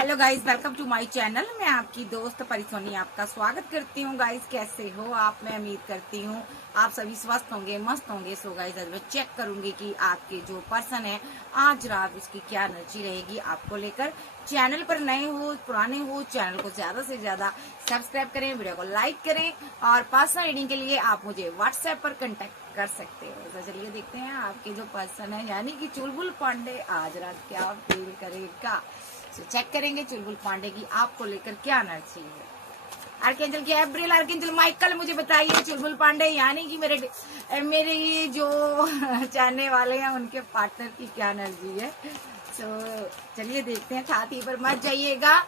Hello guys, welcome to my channel. मैं आपकी दोस्त परिसोनी आपका स्वागत करती हूँ। गाइस कैसे हो आप? मैं उम्मीद करती हूँ आप सभी स्वस्थ होंगे, मस्त होंगे। सो गाइस आज मैं चेक करूंगी कि आपके जो पर्सन है आज रात उसकी क्या एनर्जी रहेगी आपको लेकर। चैनल पर नए हो पुराने हो, चैनल को ज्यादा से ज्यादा सब्सक्राइब करें, वीडियो को लाइक करें और पर्सनल रीडिंग के लिए आप मुझे व्हाट्सएप पर कंटेक्ट कर सकते हो। तो चलिए देखते हैं आपके जो पर्सन है यानी कि चुलबुल पांडे आज रात क्या फील करेगा। तो चेक करेंगे चुलबुल पांडे की आपको लेकर क्या एनर्जी है। आर्कएंजल गैब्रियल, आर्कएंजल माइकल, मुझे बताइए चुलबुल पांडे यानी कि मेरे ये जो चाहने वाले हैं उनके पार्टनर की क्या एनर्जी है। तो चलिए देखते हैं। छाती पर मत जाइएगा।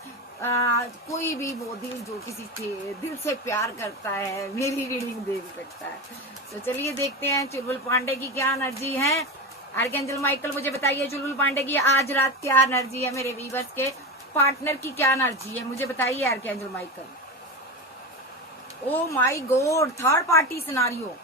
कोई भी वो दिल जो किसी के दिल से प्यार करता है मेरी रीडिंग देख सकता है। तो चलिए देखते हैं चुलबुल पांडे की क्या एनर्जी है। आर्कएंजल माइकल, मुझे बताइए चुलबुल पांडे की आज रात क्या एनर्जी है। मेरे वीवर्स के पार्टनर की क्या एनर्जी है मुझे बताइए archangel Michael. Oh my God, third party scenario.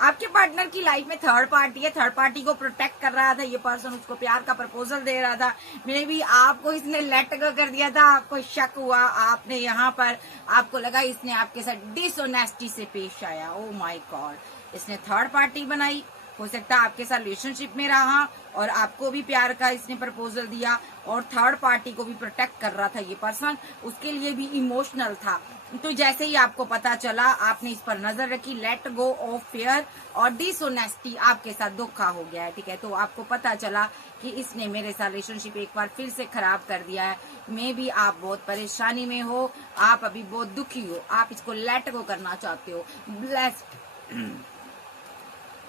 आपके पार्टनर की लाइफ में थर्ड पार्टी है। थर्ड पार्टी को प्रोटेक्ट कर रहा था ये पर्सन, उसको प्यार का प्रपोजल दे रहा था। मे भी आपको इसने लेट गो कर दिया था, आपको शक हुआ, आपने यहाँ पर आपको लगा इसने आपके साथ डिसऑनेस्टी से पेश आया। ओ माय गॉड, इसने थर्ड पार्टी बनाई। हो सकता है आपके साथ रिलेशनशिप में रहा और आपको भी प्यार का इसने प्रपोजल दिया और थर्ड पार्टी को भी प्रोटेक्ट कर रहा था ये पर्सन, उसके लिए भी इमोशनल था। तो जैसे ही आपको पता चला आपने इस पर नजर रखी, लेट गो ऑफ फेयर और डिसऑनेस्टी आपके साथ धोखा हो गया है। ठीक है, तो आपको पता चला कि इसने मेरे साथ रिलेशनशिप एक बार फिर से खराब कर दिया है। मे भी आप बहुत परेशानी में हो, आप अभी बहुत दुखी हो, आप इसको लेट गो करना चाहते हो। ब्लेस्ड,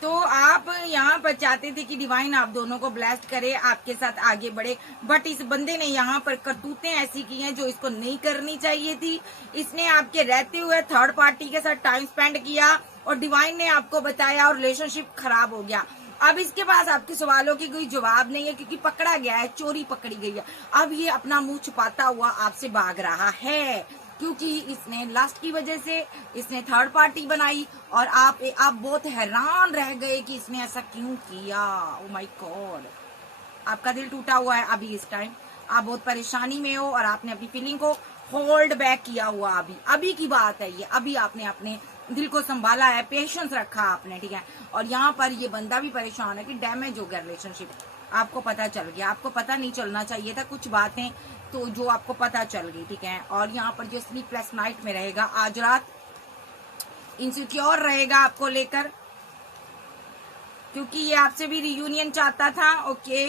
तो आप यहाँ पर चाहते थे कि डिवाइन आप दोनों को ब्लेस्ड करे, आपके साथ आगे बढ़े। बट इस बंदे ने यहाँ पर करतूतें ऐसी की हैं जो इसको नहीं करनी चाहिए थी। इसने आपके रहते हुए थर्ड पार्टी के साथ टाइम स्पेंड किया और डिवाइन ने आपको बताया और रिलेशनशिप खराब हो गया। अब इसके पास आपके सवालों की कोई जवाब नहीं है क्योंकि पकड़ा गया है, चोरी पकड़ी गई है। अब ये अपना मुंह छुपाता हुआ आपसे भाग रहा है क्योंकि इसने लास्ट की वजह से इसने थर्ड पार्टी बनाई और आप बहुत हैरान रह गए कि इसने ऐसा क्यों किया। ओ माय गॉड, आपका दिल टूटा हुआ है अभी इस टाइम, आप बहुत परेशानी में हो और आपने अपनी फीलिंग को होल्ड बैक किया हुआ। अभी की बात है ये, अभी आपने अपने दिल को संभाला है, पेशेंस रखा आपने। ठीक है, और यहाँ पर ये बंदा भी परेशान है कि डैमेज हो गया रिलेशनशिप। आपको पता चल गया, आपको पता नहीं चलना चाहिए था कुछ बातें, तो जो आपको पता चल गई। ठीक है, और यहाँ पर जो स्लीपलेस नाइट में रहेगा आज रात, इनसिक्योर रहेगा आपको लेकर क्योंकि ये आपसे भी रियूनियन चाहता था। ओके,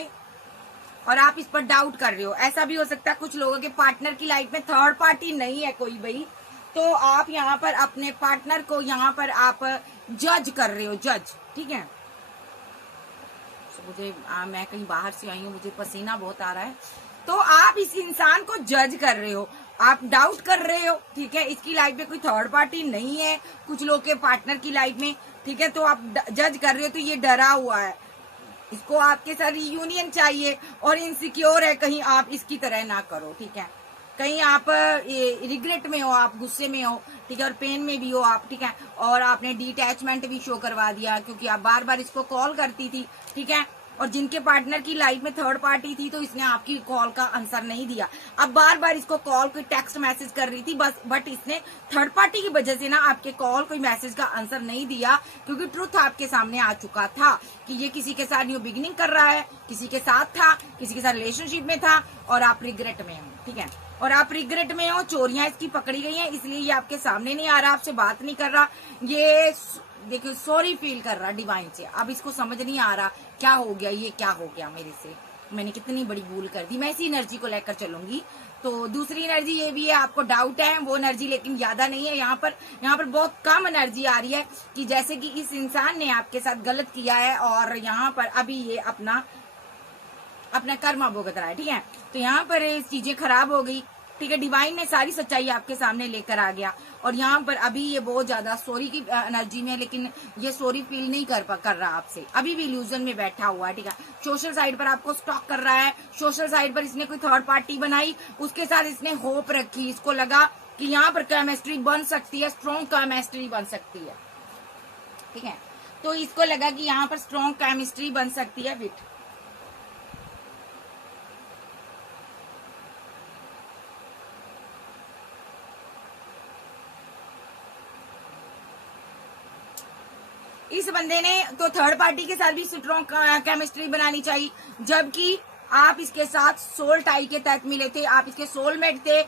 और आप इस पर डाउट कर रहे हो। ऐसा भी हो सकता है कुछ लोगों के पार्टनर की लाइफ में थर्ड पार्टी नहीं है कोई भाई, तो आप यहाँ पर अपने पार्टनर को यहाँ पर आप जज कर रहे हो, जज। ठीक है, मुझे मैं कहीं बाहर से आई हूँ, मुझे पसीना बहुत आ रहा है। तो आप इस इंसान को जज कर रहे हो, आप डाउट कर रहे हो। ठीक है, इसकी लाइफ में कोई थर्ड पार्टी नहीं है कुछ लोग के पार्टनर की लाइफ में। ठीक है, तो आप जज कर रहे हो, तो ये डरा हुआ है, इसको आपके साथ रियूनियन चाहिए और इनसिक्योर है कहीं आप इसकी तरह ना करो। ठीक है, कहीं आप रिग्रेट में हो, आप गुस्से में हो। ठीक है, और पेन में भी हो आप। ठीक है, और आपने डिटैचमेंट भी शो करवा दिया क्योंकि आप बार बार इसको कॉल करती थी। ठीक है, और जिनके पार्टनर की लाइफ में थर्ड पार्टी थी तो इसने आपकी कॉल का आंसर नहीं दिया। अब बार बार इसको कॉल कोई टेक्स्ट मैसेज कर रही थी बस, बट इसने थर्ड पार्टी की वजह से ना आपके कॉल कोई मैसेज का आंसर नहीं दिया क्योंकि ट्रुथ आपके सामने आ चुका था कि ये किसी के साथ न्यू बिगिनिंग कर रहा है, किसी के साथ था, किसी के साथ रिलेशनशिप में था और आप रिग्रेट में हो। ठीक है, और आप रिग्रेट में हो, चोरियां इसकी पकड़ी गई हैं, इसलिए ये आपके सामने नहीं आ रहा, आपसे बात नहीं कर रहा। ये देखिए सॉरी फील कर रहा डिवाइन से। अब इसको समझ नहीं आ रहा क्या हो गया, ये क्या हो गया मेरे से, मैंने कितनी बड़ी भूल कर दी। मैं इसी एनर्जी को लेकर चलूंगी। तो दूसरी एनर्जी ये भी है, आपको डाउट है वो एनर्जी लेकिन ज्यादा नहीं है। यहाँ पर बहुत कम एनर्जी आ रही है कि जैसे कि इस इंसान ने आपके साथ गलत किया है और यहाँ पर अभी ये अपना कर्मा भुगत रहा है। ठीक है, तो यहाँ पर चीजें खराब हो गई। ठीक है, डिवाइन ने सारी सच्चाई आपके सामने लेकर आ गया और यहाँ पर अभी ये बहुत ज्यादा सॉरी की एनर्जी में, लेकिन ये सॉरी फील नहीं कर रहा आपसे, अभी भी इल्यूजन में बैठा हुआ है। ठीक है, सोशल साइड पर आपको स्टॉक कर रहा है। सोशल साइड पर इसने कोई थर्ड पार्टी बनाई, उसके साथ इसने होप रखी, इसको लगा कि यहाँ पर केमिस्ट्री बन सकती है, स्ट्रॉन्ग केमिस्ट्री बन सकती है। ठीक है, तो इसको लगा कि यहाँ पर स्ट्रॉन्ग केमिस्ट्री बन सकती है। विट इस बंदे ने तो थर्ड पार्टी के साथ भी स्ट्रॉन्ग केमिस्ट्री बनानी चाहिए, जबकि आप इसके साथ सोल टाई के तहत मिले थे, आप इसके सोलमेट थे।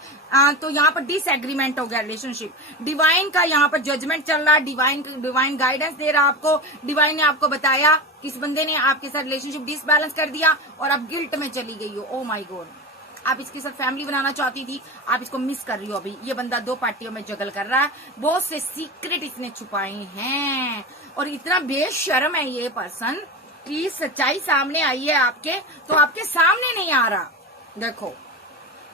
तो यहाँ पर डिसएग्रीमेंट हो गया रिलेशनशिप। डिवाइन का यहाँ पर जजमेंट चल रहा, डिवाइन गाइडेंस दे रहा आपको। डिवाइन ने आपको बताया कि इस बंदे ने आपके साथ रिलेशनशिप डिसबैलेंस कर दिया और अब गिल्ट में चली गई हो। ओ माय गॉड, आप इसके साथ फैमिली बनाना चाहती थी, आप इसको मिस कर रही हो। अभी ये बंदा 2 पार्टियों में जगल कर रहा है, बहुत से सीक्रेट इसने छुपाए हैं और इतना बेशर्म है ये पर्सन कि सच्चाई सामने आई है आपके, तो आपके सामने नहीं आ रहा। देखो,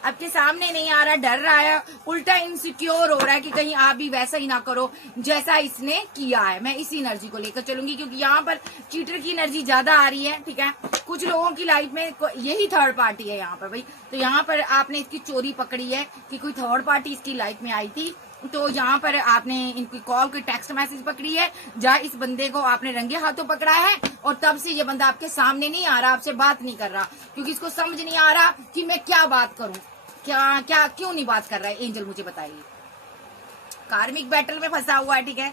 आपके सामने नहीं आ रहा, डर रहा है, उल्टा इनसिक्योर हो रहा है कि कहीं आप भी वैसा ही ना करो जैसा इसने किया है। मैं इसी एनर्जी को लेकर चलूंगी क्योंकि यहाँ पर चीटर की एनर्जी ज्यादा आ रही है। ठीक है, कुछ लोगों की लाइफ में यही थर्ड पार्टी है यहाँ पर भाई। तो यहाँ पर आपने इसकी चोरी पकड़ी है कि कोई थर्ड पार्टी इसकी लाइफ में आई थी, तो यहाँ पर आपने इनकी कॉल, कोई टेक्स्ट मैसेज पकड़ी है, जहाँ इस बंदे को आपने रंगे हाथों पकड़ा है और तब से ये बंदा आपके सामने नहीं आ रहा, आपसे बात नहीं कर रहा क्योंकि इसको समझ नहीं आ रहा कि मैं क्या बात करूं, क्यों नहीं बात कर रहा है। एंजल मुझे बताइए। कार्मिक बैटल में फंसा हुआ है, ठीक है,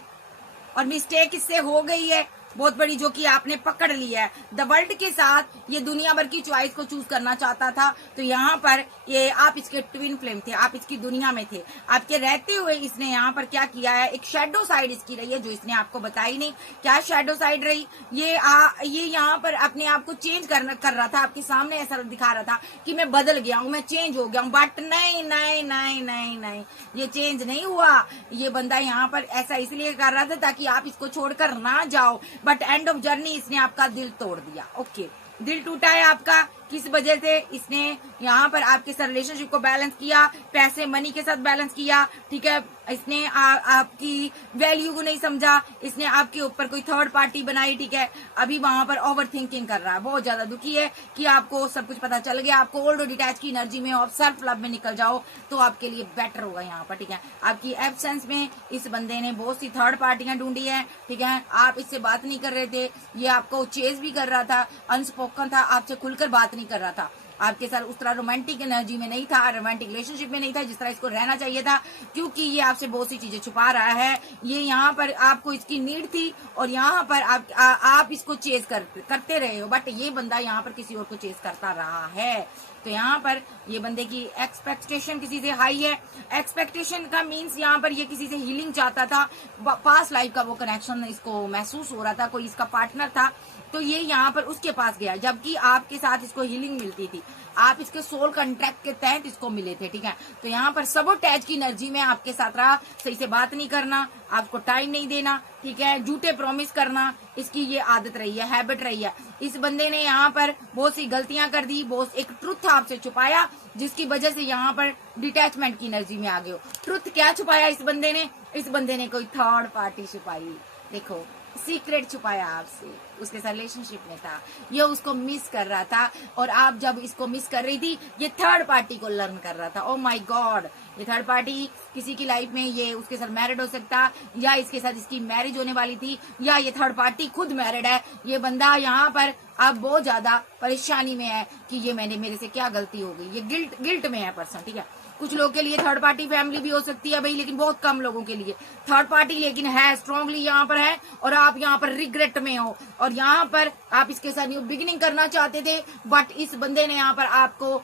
और मिस्टेक इससे हो गई है बहुत बड़ी, जो कि आपने पकड़ ली है। द वर्ल्ड के साथ ये दुनिया भर की चॉइस को चूज करना चाहता था, तो यहाँ पर ये आप इसके ट्विन फ्लेम थे, आप इसकी दुनिया में थे। आपके रहते हुए इसने यहाँ पर क्या किया है, एक शेडो साइड इसकी रही है जो इसने आपको बताई नहीं। क्या शेडो साइड रही, ये यहाँ पर अपने आप को चेंज कर रहा था, आपके सामने ऐसा दिखा रहा था कि मैं बदल गया हूँ, मैं चेंज हो गया हूँ, बट नहीं नहीं नहीं नहीं नहीं, ये चेंज नहीं हुआ। ये बंदा यहाँ पर ऐसा इसलिए कर रहा था ताकि आप इसको छोड़कर ना जाओ, बट एंड ऑफ जर्नी इसने आपका दिल तोड़ दिया। ओके, दिल टूटा है आपका, किस वजह से? इसने यहाँ पर आपके साथ रिलेशनशिप को बैलेंस किया, पैसे मनी के साथ बैलेंस किया, ठीक है। इसने आपकी वैल्यू को नहीं समझा, इसने आपके ऊपर कोई थर्ड पार्टी बनाई, ठीक है। अभी वहां पर ओवर थिंकिंग कर रहा है, बहुत ज्यादा दुखी है कि आपको सब कुछ पता चल गया, आपको ओल्ड और डिटैच की एनर्जी में और सेल्फ लव में निकल जाओ तो आपके लिए बेटर होगा यहाँ पर, ठीक है। आपकी एब्सेंस में इस बंदे ने बहुत सी थर्ड पार्टियां ढूंढी है, ठीक है। आप इससे बात नहीं कर रहे थे, ये आपको चेज भी कर रहा था, अनस्पोकन था, आपसे खुलकर बात नहीं कर रहा था, आपके साथ उस तरह रोमांटिक एनर्जी में नहीं था, रोमांटिक रिलेशनशिप में नहीं था जिस तरह इसको रहना चाहिए था, क्योंकि ये आपसे बहुत सी चीजें छुपा रहा है। ये यहाँ पर आपको इसकी नीड थी और यहाँ पर आप इसको चेज करते रहे हो, बट ये बंदा यहाँ पर किसी और को चेज करता रहा है। तो यहाँ पर ये बंदे की एक्सपेक्टेशन किसी से हाई है। एक्सपेक्टेशन का मीन्स यहाँ पर ये किसी से हीलिंग चाहता था, पास्ट लाइफ का वो कनेक्शन इसको महसूस हो रहा था, कोई इसका पार्टनर था, तो ये यहाँ पर उसके पास गया, जबकि आपके साथ इसको हीलिंग मिलती थी, आप इसके सोल कॉन्ट्रैक्ट के तहत इसको मिले थे, ठीक है। तो यहाँ पर सबोटैच की एनर्जी में आपके साथ रहा, सही से बात नहीं करना, आपको टाइम नहीं देना, ठीक है, झूठे प्रॉमिस करना, इसकी ये आदत रही है, हैबिट रही है। इस बंदे ने यहाँ पर बहुत सी गलतियां कर दी, बहुत एक ट्रुथ आपसे छुपाया, जिसकी वजह से यहाँ पर डिटैचमेंट की एनर्जी में आ गए हो। ट्रुथ क्या छुपाया इस बंदे ने? इस बंदे ने कोई थर्ड पार्टी छुपाई, देखो, सीक्रेट छुपाया आपसे, उसके साथ रिलेशनशिप में था, ये उसको मिस कर रहा था, और आप जब इसको मिस कर रही थी ये थर्ड पार्टी को लर्न कर रहा था। ओ माय गॉड, ये थर्ड पार्टी किसी की लाइफ में, ये उसके साथ मैरिड हो सकता, या इसके साथ इसकी मैरिज होने वाली थी, या ये थर्ड पार्टी खुद मैरिड है। ये बंदा यहाँ पर अब बहुत ज्यादा परेशानी में है कि ये मेरे से क्या गलती हो गई, ये गिल्ट में है पर्सन, ठीक है। कुछ लोगों के लिए थर्ड पार्टी फैमिली भी हो सकती है भाई, लेकिन बहुत कम लोगों के लिए थर्ड पार्टी लेकिन है, स्ट्रांगली यहाँ पर है, और आप यहाँ पर रिग्रेट में हो, और यहाँ पर आप इसके साथ न्यू बिगिनिंग करना चाहते थे, बट इस बंदे ने यहाँ पर आपको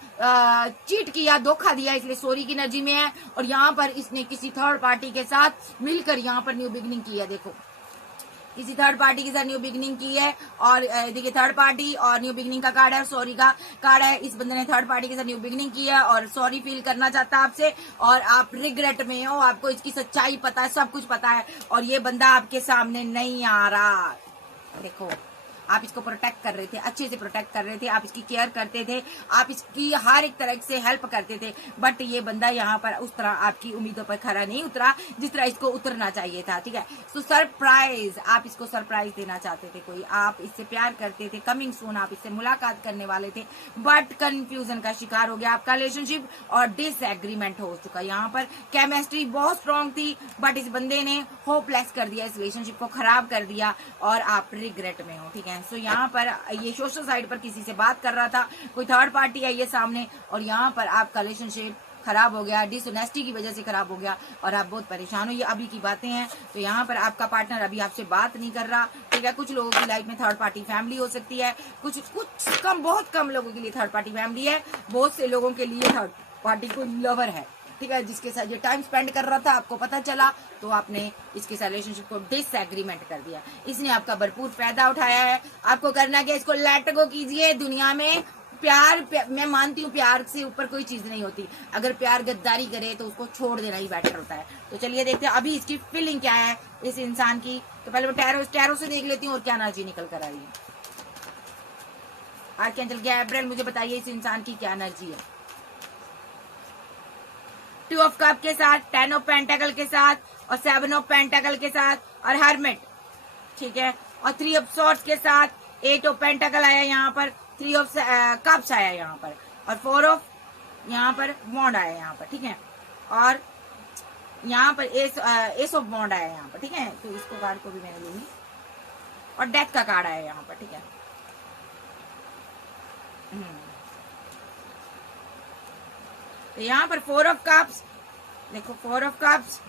चीट किया, धोखा दिया, इसलिए सॉरी की एनर्जी में है, और यहाँ पर इसने किसी थर्ड पार्टी के साथ मिलकर यहाँ पर न्यू बिगिनिंग की है। देखो, किसी थर्ड पार्टी के साथ न्यू बिगिनिंग की है, और देखिए थर्ड पार्टी और न्यू बिगिनिंग का कार्ड है, सॉरी का कार्ड है। इस बंदे ने थर्ड पार्टी के साथ न्यू बिगिनिंग की है और सॉरी फील करना चाहता है आपसे, और आप रिग्रेट में हो, आपको इसकी सच्चाई पता है, सब कुछ पता है, और ये बंदा आपके सामने नहीं आ रहा। देखो, आप इसको प्रोटेक्ट कर रहे थे, अच्छे से प्रोटेक्ट कर रहे थे, आप इसकी केयर करते थे, आप इसकी हर एक तरह से हेल्प करते थे, बट ये बंदा यहाँ पर उस तरह आपकी उम्मीदों पर खरा नहीं उतरा जिस तरह इसको उतरना चाहिए था, ठीक है। तो सरप्राइज, आप इसको सरप्राइज देना चाहते थे, कोई आप इससे प्यार करते थे, कमिंग सून आप इससे मुलाकात करने वाले थे, बट कंफ्यूजन का शिकार हो गया आपका रिलेशनशिप और डिसएग्रीमेंट हो चुका। यहाँ पर केमिस्ट्री बहुत स्ट्रांग थी, बट इस बंदे ने होपलेस कर दिया, इस रिलेशनशिप को खराब कर दिया, और आप रिग्रेट में हो, ठीक है। तो यहाँ पर ये सोशल साइड पर किसी से बात कर रहा था, कोई थर्ड पार्टी है ये सामने, और यहाँ पर आपका रिलेशनशिप खराब हो गया, डिसऑनेस्टी की वजह से खराब हो गया और आप बहुत परेशान हो। ये अभी की बातें हैं। तो यहाँ पर आपका पार्टनर अभी आपसे बात नहीं कर रहा, ठीक है। कुछ लोगों की लाइफ में थर्ड पार्टी फैमिली हो सकती है, कुछ कम, बहुत कम लोगों के लिए थर्ड पार्टी फैमिली है, बहुत से लोगों के लिए थर्ड पार्टी कोई लवर है, ठीक है, जिसके साथ ये टाइम स्पेंड कर रहा था, आपको पता चला तो आपने इसके साथ रिलेशनशिप को डिसएग्रीमेंट कर दिया। इसने आपका भरपूर फायदा उठाया है। आपको करना क्या, इसको लेट गो कीजिए। दुनिया में प्यार मैं मानती हूँ प्यार से ऊपर कोई चीज नहीं होती। अगर प्यार गद्दारी करे तो उसको छोड़ देना ही बेटर होता है। तो चलिए देखते हैं अभी इसकी फीलिंग क्या है इस इंसान की। तो पहले मैं टैरो से देख लेती हूँ और क्या एनर्जी निकल कर आ रही है। आर्कएंजल गैब्रिएल मुझे बताइए इस इंसान की क्या एनर्जी है। 2 ऑफ कप के साथ, 10 ऑफ पेंटाकल के साथ और 7 ऑफ पेंटाकल के साथ और हर्मिट, ठीक है, और 3 ऑफ सॉर्ड्स के साथ, 8 ऑफ पेंटाकल आया यहाँ पर, 3 ऑफ कप्स आया यहाँ पर और 4 ऑफ यहाँ पर वॉन्ड आया यहाँ पर, ठीक है, और यहाँ पर एस ऑफ वॉन्ड आया यहाँ पर, ठीक है। तो इसको कार्ड को भी मैंने लूंगी और डेथ का कार्ड आया यहाँ पर, ठीक है। तो यहाँ पर 4 ऑफ कप्स, देखो 4 ऑफ कप्स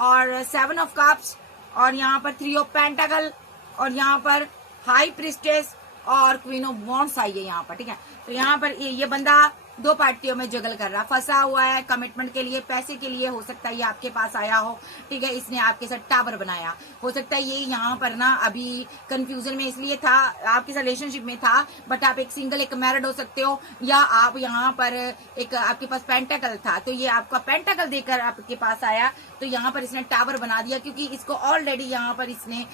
और 7 ऑफ कप्स और यहाँ पर 3 ऑफ पेंटाकल और यहाँ पर हाई प्रिस्टेस और क्वीन ऑफ वॉन्ड्स आई है यहाँ पर, ठीक है। तो यहाँ पर ये बंदा 2 पार्टियों में जगल कर रहा, फंसा हुआ है कमिटमेंट के लिए, पैसे के लिए, हो सकता है ये आपके पास आया हो, ठीक है। इसने आपके साथ टावर बनाया, हो सकता है ये यहाँ पर ना अभी कंफ्यूजन में इसलिए था, आपके साथ रिलेशनशिप में था, बट आप एक सिंगल एक मैरिड हो सकते हो, या आप यहाँ पर एक आपके पास पेंटाकल था तो ये आपका पेंटाकल देकर आपके पास आया। तो यहाँ पर इसने टावर बना दिया क्योंकि इसको ऑलरेडी यहाँ पर इसने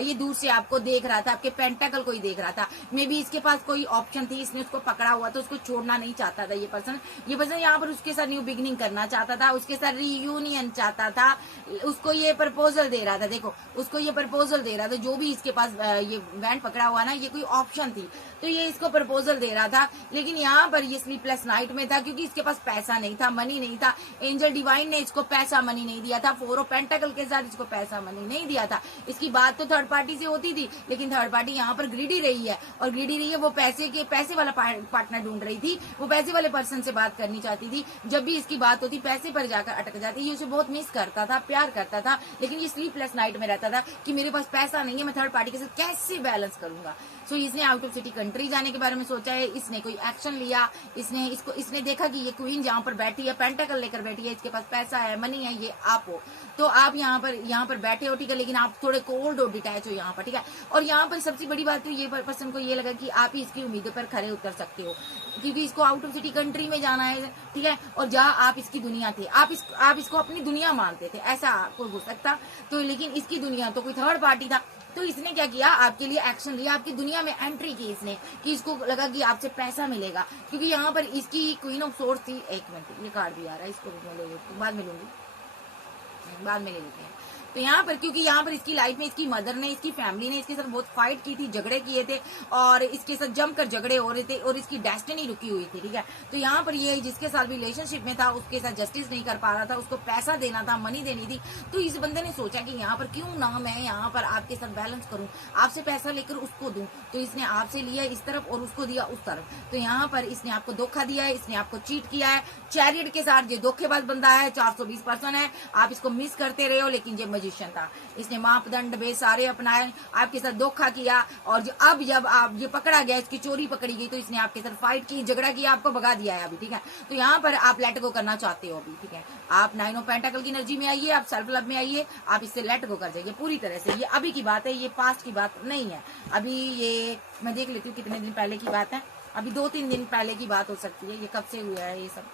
ये दूर से आपको देख रहा था, आपके पेंटाकल को ही देख रहा था। मे बी इसके पास कोई ऑप्शन थी, इसने उसको पकड़ा हुआ तो उसको छोड़ना नहीं चाहता था। ये पर्सन यहाँ पर उसके साथ न्यू बिगिनिंग करना चाहता था, उसके साथ रीयूनियन चाहता था, उसको ये प्रपोजल दे रहा था। देखो उसको ये प्रपोजल दे रहा था, जो भी इसके पास ये बैंड पकड़ा हुआ ना, ये कोई ऑप्शन थी तो ये इसको प्रपोजल दे रहा था। लेकिन यहाँ पर ये स्लीपलेस नाइट में था क्योंकि इसके पास पैसा नहीं था, मनी नहीं था। एंजल डिवाइन ने इसको पैसा मनी नहीं दिया था, 4 ऑफ पेंटाकल के साथ इसको पैसा मनी नहीं दिया था। इसकी बात तो थर्ड पार्टी से होती थी, लेकिन थर्ड पार्टी यहाँ पर ग्रीडी रही है और ग्रीडी रही है, वो पैसे वाला पार्टनर ढूंढ रही थी, वो पैसे वाले पर्सन से बात करनी चाहती थी। जब भी इसकी बात होती पैसे पर जाकर अटक जाती, ये उसे बहुत मिस करता था, प्यार करता था, लेकिन ये स्लीपलेस नाइट में रहता था कि मेरे पास पैसा नहीं है, मैं थर्ड पार्टी के साथ कैसे बैलेंस करूंगा। सो इसने आउट ऑफ सिटी कंट्री जाने के बारे में सोचा है, इसने कोई एक्शन लिया, इसने देखा कि ये क्वीन जहाँ पर बैठी है, पेंटाकल लेकर बैठी है, इसके पास पैसा है, मनी है, ये आप हो, तो आप यहाँ पर बैठे हो, ठीक है, लेकिन आप थोड़े कोल्ड और डिटैच हो यहाँ पर, ठीक है। और यहाँ पर सबसे बड़ी बात तो ये पर्सन को ये लगा कि आप ही इसकी उम्मीदों पर खरे उतर सकते हो क्योंकि इसको आउट ऑफ सिटी कंट्री में जाना है, ठीक है, और जहाँ आप इसकी दुनिया थे, आप इसको अपनी दुनिया मानते थे, ऐसा आपको हो सकता तो, लेकिन इसकी दुनिया तो कोई थर्ड पार्टी था। तो इसने क्या किया, आपके लिए एक्शन लिया, आपकी दुनिया में एंट्री की इसने, कि इसको लगा कि आपसे पैसा मिलेगा क्योंकि यहाँ पर इसकी क्वीन ऑफ सोर्स थी। एक मिनट, ये कार्ड भी आ रहा है, इसको भी मैं ले लेती हूँ, बाद में लूंगी, बाद में ले लेते हैं। तो यहाँ पर क्योंकि यहाँ पर इसकी लाइफ में इसकी मदर ने, इसकी फैमिली ने इसके साथ बहुत फाइट की थी, झगड़े किए थे और इसके साथ जमकर झगड़े हो रहे थे और इसकी डेस्टिनी रुकी हुई थी, ठीक है। तो यहाँ पर ये जिसके साथ रिलेशनशिप में था उसके साथ जस्टिस नहीं कर पा रहा था, उसको पैसा देना था, मनी देनी थी। तो इस बंदे ने सोचा कि यहाँ पर क्यों ना मैं यहाँ पर आपके साथ बैलेंस करूं, आपसे पैसा लेकर उसको दूं। तो इसने आपसे लिया इस तरफ और उसको दिया उस तरफ। तो यहाँ पर इसने आपको धोखा दिया है, इसने आपको चीट किया है। चैरियट के साथ ये धोखेबाज बंदा है, 420 पर्सन है, आप इसको मिस करते रहे हो, लेकिन ये मजिशियन था। इसने मापदंड बे सारे अपनाए, आपके साथ धोखा किया और अब जब आप ये पकड़ा गया, इसकी चोरी पकड़ी गई, तो इसने आपके साथ फाइट की, झगड़ा किया, आपको भगा दिया है अभी, ठीक है। तो यहाँ पर आप लेट गो करना चाहते हो अभी, ठीक है। आप 9 ऑफ पेंटाकल की एनर्जी में आइए, आप सेल्फ लव में आइए, आप इससे लेट गो कर जाइए पूरी तरह से। ये अभी की बात है, ये पास्ट की बात नहीं है। अभी ये मैं देख लेती हूँ कितने दिन पहले की बात है, अभी 2-3 दिन पहले की बात हो सकती है। ये कब से हुआ है ये सब,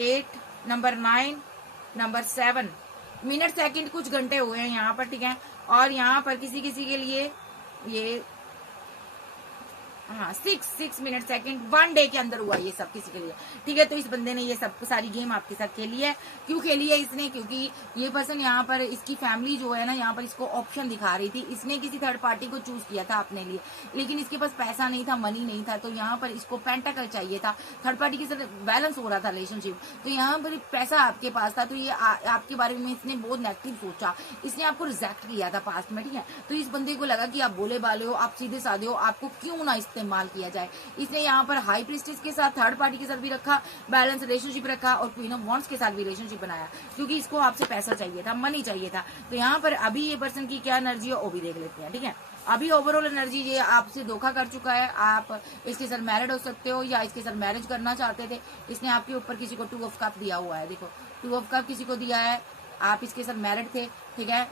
8, नंबर 9, नंबर 7, मिनट सेकंड कुछ घंटे हुए हैं यहाँ पर, ठीक है। और यहाँ पर किसी के लिए ये 6 मिनट सेकंड 1 डे के अंदर हुआ ये सब किसी के लिए, ठीक है। तो इस बंदे ने ये सब सारी गेम आपके साथ खेली है। क्यों खेली है इसने, क्योंकि ये पर्सन यहाँ पर इसकी फैमिली जो है ना, यहाँ पर इसको ऑप्शन दिखा रही थी। इसने किसी थर्ड पार्टी को चूज किया था अपने लिए, लेकिन इसके पास पैसा नहीं था, मनी नहीं था, तो यहाँ पर इसको पेंटाकल चाहिए था, थर्ड पार्टी के साथ बैलेंस हो रहा था रिलेशनशिप। तो यहाँ पर पैसा आपके पास था, तो ये आपके बारे में इसने बहुत नेगेटिव सोचा, इसने आपको रिजेक्ट किया था पास्ट में, ठीक है। तो इस बंदे को लगा कि आप बोले बाले हो, आप सीधे साधे हो, आपको क्यों ना इस इस्तेमाल किया जाए। इसने यहाँ पर हाई प्रीस्टेस के साथ, थर्ड पार्टी के साथ भी रखा, बैलेंस रिलेशनशिप रखा और क्वीन ऑफ वॉन्ड्स के साथ भी रिलेशनशिप बनाया, क्योंकि इसको आपसे पैसा चाहिए था, मनी चाहिए था। तो यहाँ पर अभी ये पर्सन की क्या एनर्जी है वो भी देख लेते हैं, ठीक है। अभी ओवरऑल एनर्जी ये आपसे धोखा कर चुका है, आप इसके साथ मैरिड हो सकते हो या इसके साथ मैरिज करना चाहते थे। इसने आपके ऊपर किसी को 2 ऑफ कप दिया हुआ है, देखो 2 ऑफ कप किसी को दिया है, आप इसके साथ मैरिड थे, ठीक है।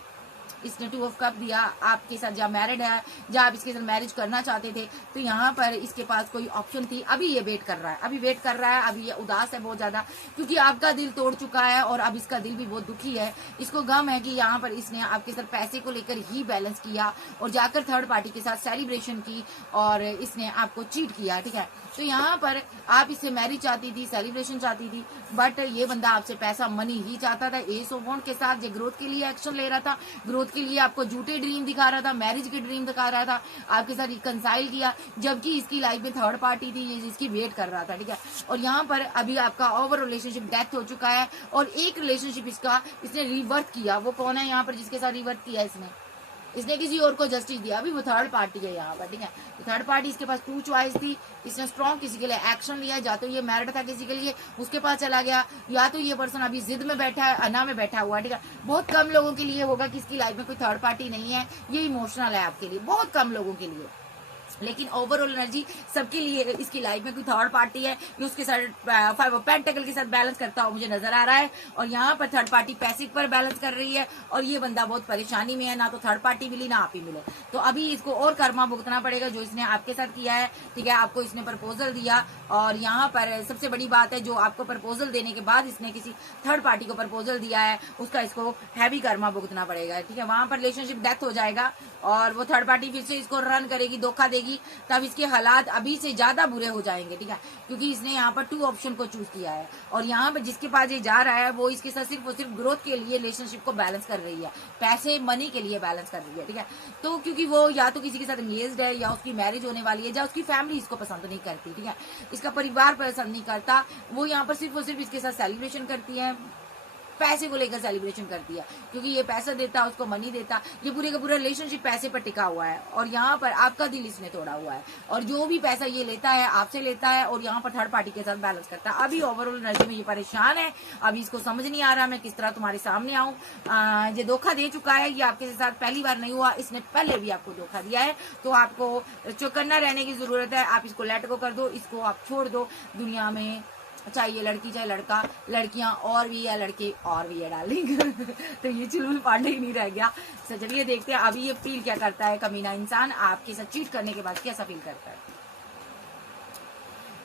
इसने 2 ऑफ कप दिया आपके साथ, जहाँ मैरिड है, जहाँ आप इसके साथ मैरिज करना चाहते थे। तो यहाँ पर इसके पास कोई ऑप्शन थी, अभी ये वेट कर रहा है, अभी वेट कर रहा है, अभी ये उदास है बहुत ज्यादा, क्योंकि आपका दिल तोड़ चुका है और अब इसका दिल भी बहुत दुखी है। इसको गम है कि यहाँ पर इसने आपके साथ पैसे को लेकर ही बैलेंस किया और जाकर थर्ड पार्टी के साथ सेलिब्रेशन की और इसने आपको चीट किया, ठीक है। तो यहाँ पर आप इससे मैरिज चाहती थी, सेलिब्रेशन चाहती थी, बट ये बंदा आपसे पैसा, मनी ही चाहता था। एस ऑफ वॉन्ड के साथ ये ग्रोथ के लिए एक्शन ले रहा था, ग्रोथ के लिए आपको झूठे ड्रीम दिखा रहा था, मैरिज के ड्रीम दिखा रहा था, आपके साथ रिकंसाइल किया, जबकि इसकी लाइफ में थर्ड पार्टी थी, ये जिसकी वेट कर रहा था, ठीक है। और यहाँ पर अभी आपका ओवर रिलेशनशिप डेथ हो चुका है और एक रिलेशनशिप इसने रिवर्थ किया। वो कौन है यहाँ पर जिसके साथ रिवर्थ किया इसने किसी और को जस्टिस दिया, अभी वो थर्ड पार्टी है यहाँ पर, ठीक है। तो थर्ड पार्टी इसके पास 2 चॉइस थी, इसने स्ट्रॉन्ग किसी के लिए एक्शन लिया, या तो ये मैरिड था किसी के लिए, उसके पास चला गया, या तो ये पर्सन अभी जिद में बैठा है, अना में बैठा हुआ है, ठीक है। बहुत कम लोगों के लिए होगा कि इसकी लाइफ में कोई थर्ड पार्टी नहीं है, ये इमोशनल है आपके लिए, बहुत कम लोगों के लिए, लेकिन ओवरऑल एनर्जी सबके लिए इसकी लाइफ में कोई थर्ड पार्टी है, ये उसके साथ 5 ऑफ पेंटिकल के साथ बैलेंस करता हुआ मुझे नजर आ रहा है। और यहाँ पर थर्ड पार्टी पैसिव पर बैलेंस कर रही है और ये बंदा बहुत परेशानी में है, ना तो थर्ड पार्टी मिली ना आप ही मिले। तो अभी इसको और कर्मा भुगतना पड़ेगा जो इसने आपके साथ किया है, ठीक है। आपको इसने प्रपोजल दिया और यहाँ पर सबसे बड़ी बात है, जो आपको प्रपोजल देने के बाद इसने किसी थर्ड पार्टी को प्रपोजल दिया है, उसका इसको हैवी कर्मा भुगतना पड़ेगा, ठीक है। वहां पर रिलेशनशिप डेथ हो जाएगा और वो थर्ड पार्टी फिर से इसको रन करेगी, धोखा देगी, तब इसके हालात अभी से ज्यादा बुरे हो जाएंगे, ठीक है। क्योंकि इसने यहाँ पर 2 ऑप्शन को चूज किया है और यहाँ पर जिसके पास ये जा रहा है वो इसके साथ सिर्फ और सिर्फ ग्रोथ के लिए रिलेशनशिप को बैलेंस कर रही है, पैसे मनी के लिए बैलेंस कर रही है, ठीक है। तो क्योंकि वो या तो किसी के साथ एंगेज्ड है या उसकी मैरिज होने वाली है, या उसकी फैमिली इसको पसंद नहीं करती, ठीक है। इसका परिवार पसंद नहीं करता, वो यहाँ पर सिर्फ और सिर्फ इसके साथ सेलिब्रेशन करती है, पैसे को लेकर सेलिब्रेशन करती है, क्योंकि ये पैसा देता है, उसको मनी देता, ये पूरे का पूरा रिलेशनशिप पैसे पर टिका हुआ है और यहाँ पर आपका दिल इसने तोड़ा हुआ है और जो भी पैसा ये लेता है आपसे लेता है और यहाँ पर थर्ड पार्टी के साथ बैलेंस करता है। अभी ओवरऑल एनर्जी में ये परेशान है, अभी इसको समझ नहीं आ रहा मैं किस तरह तुम्हारे सामने आऊं। ये धोखा दे चुका है, ये आपके साथ पहली बार नहीं हुआ, इसने पहले भी आपको धोखा दिया है। तो आपको चौकन्ना रहने की जरूरत है, आप इसको लेट गो कर दो, इसको आप छोड़ दो। दुनिया में चाहे ये लड़की चाहे लड़का, लड़कियां और भी है, लड़के और भी है डार्लिंग तो ये चुलबुल पांडे ही नहीं रह गया। तो चलिए देखते हैं अभी ये फील क्या करता है, कमीना इंसान आपके साथ चीट करने के बाद कैसा फील करता है।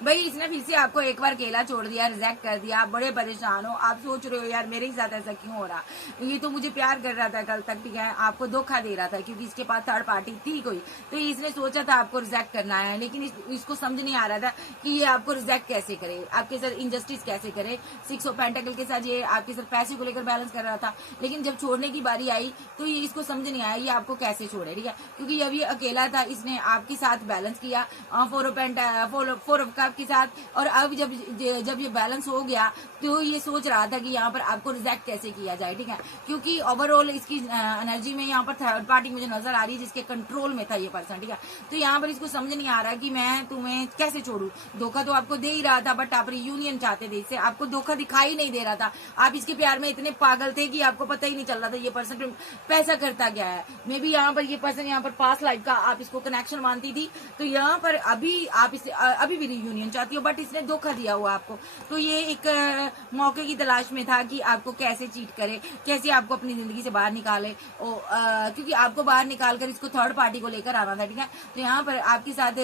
भाई इसने फिर से आपको एक बार अकेला छोड़ दिया, रिजेक्ट कर दिया, आप बड़े परेशान हो, आप सोच रहे हो यार मेरे ही साथ ऐसा क्यों हो रहा, ये तो मुझे प्यार कर रहा था कल तक, ठीक है, आपको धोखा दे रहा था क्योंकि इसके पास थर्ड पार्टी थी कोई, तो इसने सोचा था आपको रिजेक्ट करना है, लेकिन इसको समझ नहीं आ रहा था कि ये आपको रिजेक्ट कैसे करे, आपके साथ इंजस्टिस कैसे करे। 6 ऑफ पेंटिकल के साथ ये आपके साथ पैसे को लेकर बैलेंस कर रहा था, लेकिन जब छोड़ने की बारी आई तो ये इसको समझ नहीं आया ये आपको कैसे छोड़े, ठीक है, क्योंकि जब ये अकेला था इसने आपके साथ बैलेंस किया 4 ऑफ कप के साथ, और अब जब ये बैलेंस हो गया तो ये सोच रहा था कि यहाँ पर आपको रिजेक्ट कैसे किया जाए, ठीक है, क्योंकि ओवरऑल इसकी एनर्जी में यहाँ पर थर्ड पार्टी मुझे नजर आ रही है जिसके कंट्रोल में था ये पर्सन, ठीक है। तो यहाँ पर इसको समझ नहीं आ रहा कि मैं तुम्हें कैसे छोड़ू, धोखा तो आपको दे ही रहा था बट आप रियूनियन चाहते थे इससे, आपको धोखा दिखाई नहीं दे रहा था, आप इसके प्यार में इतने पागल थे कि आपको पता ही नहीं चल रहा था ये पर्सन पैसा करता क्या है। मे बी यहाँ पर ये पर्सन यहाँ पर पास्ट लाइफ का आप इसको कनेक्शन मानती थी, तो यहाँ पर अभी आप इसे अभी भी रियूनियन चाहती हो, बट इसने धोखा दिया हुआ आपको। तो ये एक मौके की तलाश में था कि आपको कैसे चीट करे, कैसे आपको अपनी जिंदगी से बाहर निकाले, क्योंकि आपको बाहर निकालकर इसको थर्ड पार्टी को लेकर आना था, ठीक है। तो यहाँ पर आपके साथ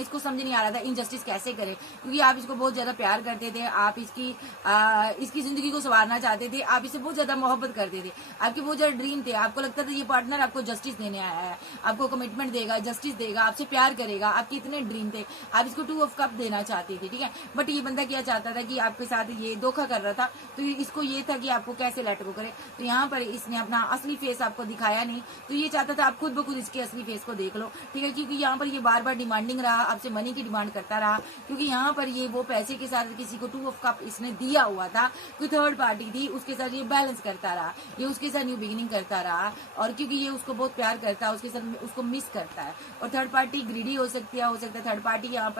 इसको समझ नहीं आ रहा था इनजस्टिस कैसे करे, क्योंकि आप इसको बहुत ज्यादा प्यार करते थे, आप इसकी जिंदगी को संवारना चाहते थे, आप इसे बहुत ज्यादा मोहब्बत करते थे, आपके बहुत ज्यादा ड्रीम थे, आपको लगता था ये पार्टनर आपको जस्टिस देने आया है, आपको कमिटमेंट देगा, जस्टिस देगा, आपसे प्यार करेगा, आपके इतने ड्रीम थे, आप इसको 2 ऑफ कप देना देना चाहती थी, ठीक है। बट ये बंदा क्या चाहता था कि आपके साथ ये धोखा कर रहा था, तो इसको ये था कि आपको कैसे लेट गो करे। तो यहाँ पर इसने अपना असली फेस आपको दिखाया नहीं, तो ये चाहता था आप खुद ब खुद इसके असली फेस को देख लो, ठीक है। क्योंकि यहाँ पर ये बार बार डिमांडिंग रहा, आपसे मनी की डिमांड करता रहा, क्योंकि यहाँ पर ये वो पैसे के साथ किसी को 2 ऑफ कप इसने दिया हुआ था, कोई थर्ड पार्टी थी, उसके साथ ये बैलेंस करता रहा, ये उसके साथ न्यू बिगिनिंग करता रहा। और क्योंकि ये उसको बहुत प्यार करता है, उसके साथ उसको मिस करता है। और थर्ड पार्टी ग्रीडी हो सकती है, थर्ड पार्टी यहाँ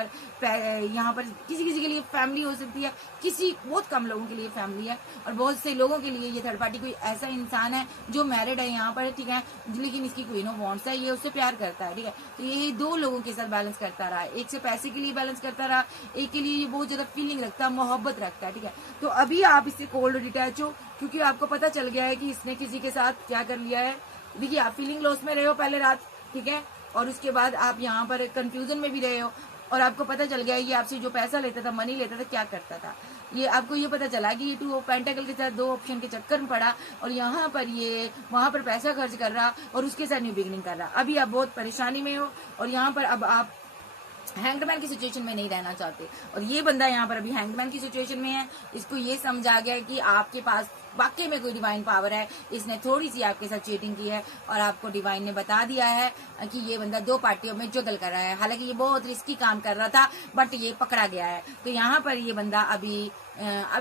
पर किसी किसी के लिए फैमिली हो सकती है, किसी बहुत कम लोगों के लिए फैमिली है, और बहुत से लोगों के लिए ये थर्ड पार्टी कोई ऐसा इंसान है जो मैरिड है यहाँ पर, ठीक है, लेकिन इसकी क्वीन ऑफ वांट्स है, ये उससे प्यार करता है, ठीक है। तो ये 2 लोगों के साथ बैलेंस करता रहा, एक से पैसे के लिए बैलेंस करता रहा, एक के लिए ये बहुत ज्यादा फीलिंग रखता है, मोहब्बत रखता है, ठीक है। तो अभी आप इससे कोल्ड डिटैच हो, क्योंकि आपको पता चल गया है कि इसने किसी के साथ क्या कर लिया है। देखिए, आप फीलिंग लॉस में रहे हो पहले रात, ठीक है, और उसके बाद आप यहाँ पर कंफ्यूजन में भी रहे हो, और आपको पता चल गया ये आपसे जो पैसा लेता था, मनी लेता था, क्या करता था। ये आपको ये पता चला कि ये 2 ऑफ पेंटाकल के साथ 2 ऑप्शन के चक्कर में पड़ा, और यहाँ पर ये वहां पर पैसा खर्च कर रहा और उसके साथ न्यू बिगिनिंग कर रहा। अभी आप बहुत परेशानी में हो, और यहाँ पर अब आप हैंगमैन की सिचुएशन में नहीं रहना चाहते, और ये बंदा यहाँ पर अभी हैंगमैन की सिचुएशन में है। इसको ये समझ आ गया है कि आपके पास वाकई में कोई डिवाइन पावर है, इसने थोड़ी सी आपके साथ चीटिंग की है, और आपको डिवाइन ने बता दिया है कि ये बंदा 2 पार्टियों में जगल कर रहा है। हालांकि ये बहुत रिस्की काम कर रहा था, बट ये पकड़ा गया है। तो यहाँ पर ये बंदा अभी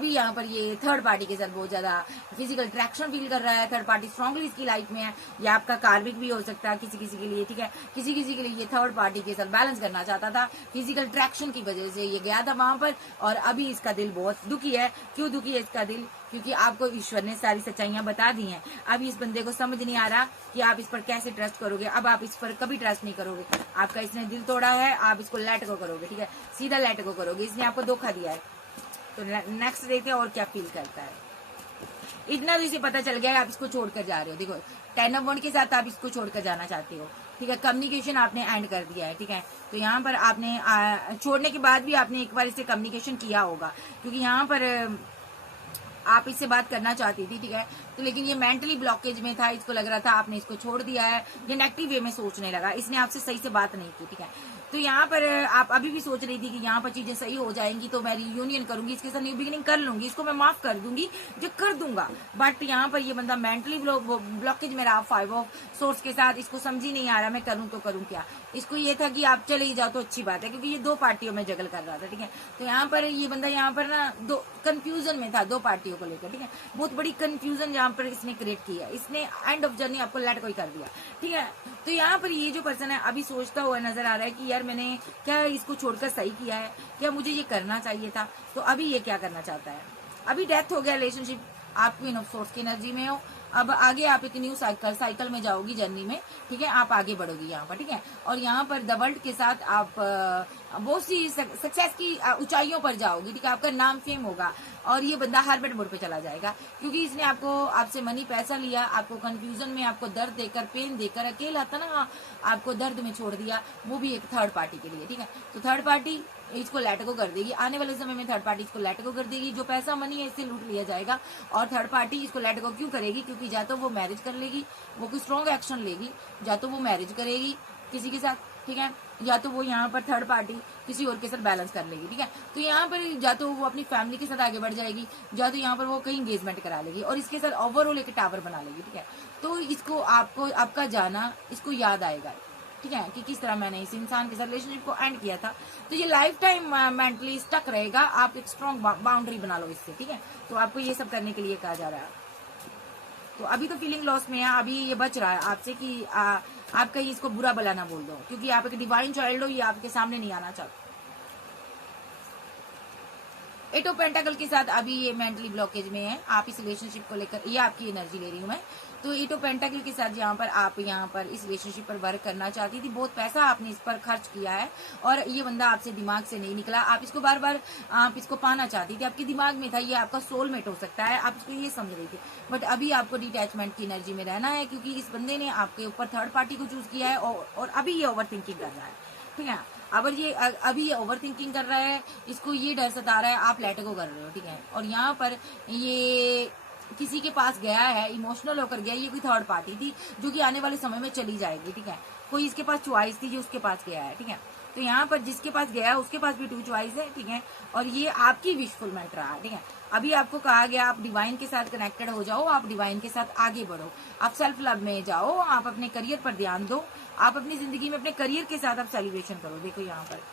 यहाँ पर ये थर्ड पार्टी के साथ बहुत ज्यादा फिजिकल अट्रैक्शन फील कर रहा है। थर्ड पार्टी स्ट्रांगली इसकी लाइफ में है, या आपका कार्मिक भी हो सकता है किसी किसी के लिए, ठीक है। किसी किसी के लिए ये थर्ड पार्टी के साथ बैलेंस करना चाहता था, फिजिकल अट्रैक्शन की वजह से ये गया था वहां पर, और अभी इसका दिल बहुत दुखी है। क्यों दुखी है इसका दिल? क्योंकि आपको ईश्वर ने सारी सच्चाइयां बता दी हैं। अब इस बंदे को समझ नहीं आ रहा कि आप इस पर कैसे ट्रस्ट करोगे। अब आप इस पर कभी ट्रस्ट नहीं करोगे। आपका इसने दिल तोड़ा है, आप इसको लेट गो करोगे, ठीक है, सीधा लेट गो करोगे। इसने आपको धोखा दिया है। तो नेक्स्ट देखते हैं और क्या फील करता है। इतना तो इसे पता चल गया है आप इसको छोड़कर जा रहे हो। देखो, 10 ऑफ वांड के साथ आप इसको छोड़कर जाना चाहते हो, ठीक है। कम्युनिकेशन आपने एंड कर दिया है, ठीक है। तो यहाँ पर आपने छोड़ने के बाद भी आपने एक बार इससे कम्युनिकेशन किया होगा, क्योंकि यहाँ पर आप इससे बात करना चाहती थी, ठीक है। तो लेकिन ये मेंटली ब्लॉकेज में था, इसको लग रहा था आपने इसको छोड़ दिया है, ये नेगेटिव वे में सोचने लगा, इसने आपसे सही से बात नहीं की, ठीक है। तो यहाँ पर आप अभी भी सोच रही थी कि यहाँ पर चीजें सही हो जाएंगी तो मैं रियूनियन करूंगी, इसके साथ न्यू बिगिनिंग कर लूंगी, इसको मैं माफ कर दूंगी, जो कर दूंगा। बट यहाँ पर ये बंदा मेंटली ब्लॉकेज में रहा 5 ऑफ सोर्स के साथ। इसको समझ ही नहीं आ रहा मैं करूं तो करूं क्या। इसको ये था कि आप चले ही जाओ तो अच्छी बात है, क्योंकि ये 2 पार्टियों में जगल कर रहा था, ठीक है। तो यहाँ पर ये बंदा यहाँ पर ना कंफ्यूजन में था 2 पार्टियों को लेकर, ठीक है। बहुत बड़ी कंफ्यूजन यहाँ पर इसने क्रिएट की है। इसने एंड ऑफ जर्नी आपको लेट कोई कर दिया, ठीक है। तो यहाँ पर ये जो पर्सन है अभी सोचता हुआ नजर आ रहा है कि यार मैंने क्या इसको छोड़कर सही किया है, क्या मुझे ये करना चाहिए था। तो अभी ये क्या करना चाहता है, अभी डेथ हो गया रिलेशनशिप, आप क्वीन ऑफ सोर्स की एनर्जी में हो। अब आगे आप एक न्यू साइकिल में जाओगी जर्नी में, ठीक है। आप आगे बढ़ोगी यहाँ पर, ठीक है। और यहाँ पर द वर्ल्ड के साथ आप बहुत सी सक्सेस की ऊंचाइयों पर जाओगी, ठीक है। आपका नाम फेम होगा, और ये बंदा हार्बेट मोड पे चला जाएगा, क्योंकि इसने आपसे मनी पैसा लिया, आपको कंफ्यूजन में, आपको दर्द देकर, पेन देकर, अकेला था ना, आपको दर्द में छोड़ दिया, वो भी एक थर्ड पार्टी के लिए, ठीक है। तो थर्ड पार्टी इसको लेट को कर देगी, आने वाले समय में थर्ड पार्टी इसको लेट को कर देगी। जो पैसा मनी है इससे लूट लिया जाएगा, और थर्ड पार्टी इसको लेट को क्यों करेगी? क्योंकि या तो वो मैरिज कर लेगी, वो कोई स्ट्रॉन्ग एक्शन लेगी, या तो वो मैरिज करेगी किसी के साथ, ठीक है, या तो वो यहाँ पर थर्ड पार्टी किसी और के साथ बैलेंस कर लेगी, ठीक है। तो यहाँ पर या तो वो अपनी फैमिली के साथ आगे बढ़ जाएगी, या तो यहाँ पर वो कहीं एंगेजमेंट करा लेगी, और इसके साथ ओवरऑल एक टावर बना लेगी, ठीक है। तो इसको आपका जाना इसको याद आएगा, ठीक है, कि किस तरह मैंने इस इंसान के साथ रिलेशनशिप को एंड किया था। तो ये लाइफ टाइम मेंटली स्टक रहेगा। आप एक स्ट्रॉन्ग बाउंड्री बना लो इससे, ठीक है। तो आपको ये सब करने के लिए कहा जा रहा है। तो अभी तो फीलिंग लॉस में है, अभी ये बच रहा है आपसे कि आप कहीं इसको बुरा भला ना बोल दो, क्योंकि आप एक डिवाइन चाइल्ड हो, ये आपके सामने नहीं आना चाहता। 8 ऑफ पेंटाकल के साथ अभी ये मेंटली ब्लॉकेज में है, आप इस रिलेशनशिप को लेकर, ये आपकी एनर्जी ले रही हूँ मैं। तो 8 ऑफ पेंटाकल के साथ आप यहाँ पर इस रिलेशनशिप पर वर्क करना चाहती थी, बहुत पैसा आपने इस पर खर्च किया है, और ये बंदा आपसे दिमाग से नहीं निकला। आप इसको बार बार आप इसको पाना चाहती थी, आपके दिमाग में था ये आपका सोलमेट हो सकता है, आप इसको ये समझ रही थी। बट अभी आपको डिटैचमेंट की एनर्जी में रहना है, क्योंकि इस बंदे ने आपके ऊपर थर्ड पार्टी को चूज किया है, और अभी ये ओवर थिंकिंग कर रहा है, ठीक है। अभी ये ओवर थिंकिंग कर रहा है, इसको ये डर सता रहा है आप लेट गो कर रहे हो, ठीक है। और यहाँ पर ये किसी के पास गया है, इमोशनल होकर गया, ये कोई थर्ड पार्टी थी जो कि आने वाले समय में चली जाएगी, ठीक है। कोई इसके पास चॉइस थी जो उसके पास गया है, ठीक है। तो यहाँ पर जिसके पास गया उसके पास भी 2 चॉइस है, ठीक है। और ये आपकी विशफुलमेंट रहा, ठीक है। अभी आपको कहा गया आप डिवाइन के साथ कनेक्टेड हो जाओ, आप डिवाइन के साथ आगे बढ़ो, आप सेल्फ लव में जाओ, आप अपने करियर पर ध्यान दो, आप अपनी जिंदगी में अपने करियर के साथ आप सेलिब्रेशन करो। देखो यहाँ पर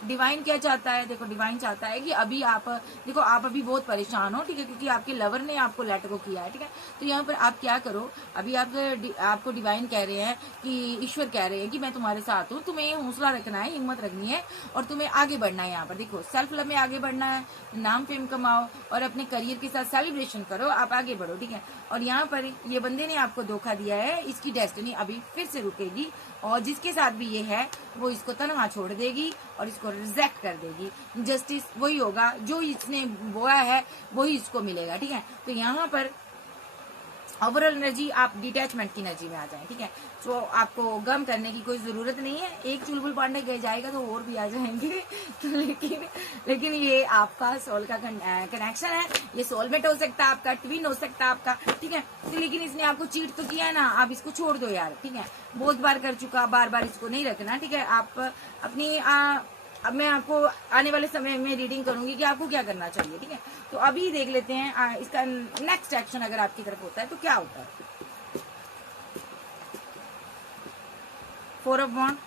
डिवाइन क्या चाहता है, देखो डिवाइन चाहता है कि अभी आप देखो आप अभी बहुत परेशान हो, ठीक है, क्योंकि आपके लवर ने आपको लेट गो किया है, ठीक है। तो यहाँ पर आप क्या करो, अभी आपको डिवाइन कह रहे हैं कि ईश्वर कह रहे हैं कि मैं तुम्हारे साथ हूँ, तुम्हें हौसला रखना है, हिम्मत रखनी है और तुम्हें आगे बढ़ना है। यहाँ पर देखो सेल्फ लव में आगे बढ़ना है, नाम फेम कमाओ और अपने करियर के साथ सेलिब्रेशन करो, आप आगे बढ़ो, ठीक है। और यहाँ पर ये बंदे ने आपको धोखा दिया है, इसकी डेस्टिनी अभी फिर से रुकेगी और जिसके साथ भी ये है वो इसको तनहा छोड़ देगी और इसको रिजेक्ट कर देगी। जस्टिस वही होगा, जो इसने बोया है वही इसको मिलेगा, ठीक है। तो यहाँ पर ओवरऑल एनर्जी आप डिटैचमेंट की एनर्जी में आ जाए, ठीक है। तो आपको गम करने की कोई जरूरत नहीं है, एक चुलबुल पांडे गए जाएगा तो और भी आ जाएंगे तो लेकिन ये आपका सोल का कनेक्शन है, ये सोलमेट हो सकता है आपका, ट्विन हो सकता है आपका, ठीक है। तो लेकिन इसने आपको चीट तो किया है ना, आप इसको छोड़ दो यार, ठीक है। बहुत बार कर चुका, बार बार इसको नहीं रखना, ठीक है। आप अपनी अब मैं आपको आने वाले समय में रीडिंग करूंगी कि आपको क्या करना चाहिए, ठीक है। तो अभी देख लेते हैं इसका नेक्स्ट एक्शन अगर आपकी तरफ होता है तो क्या होता है। 4 of wand,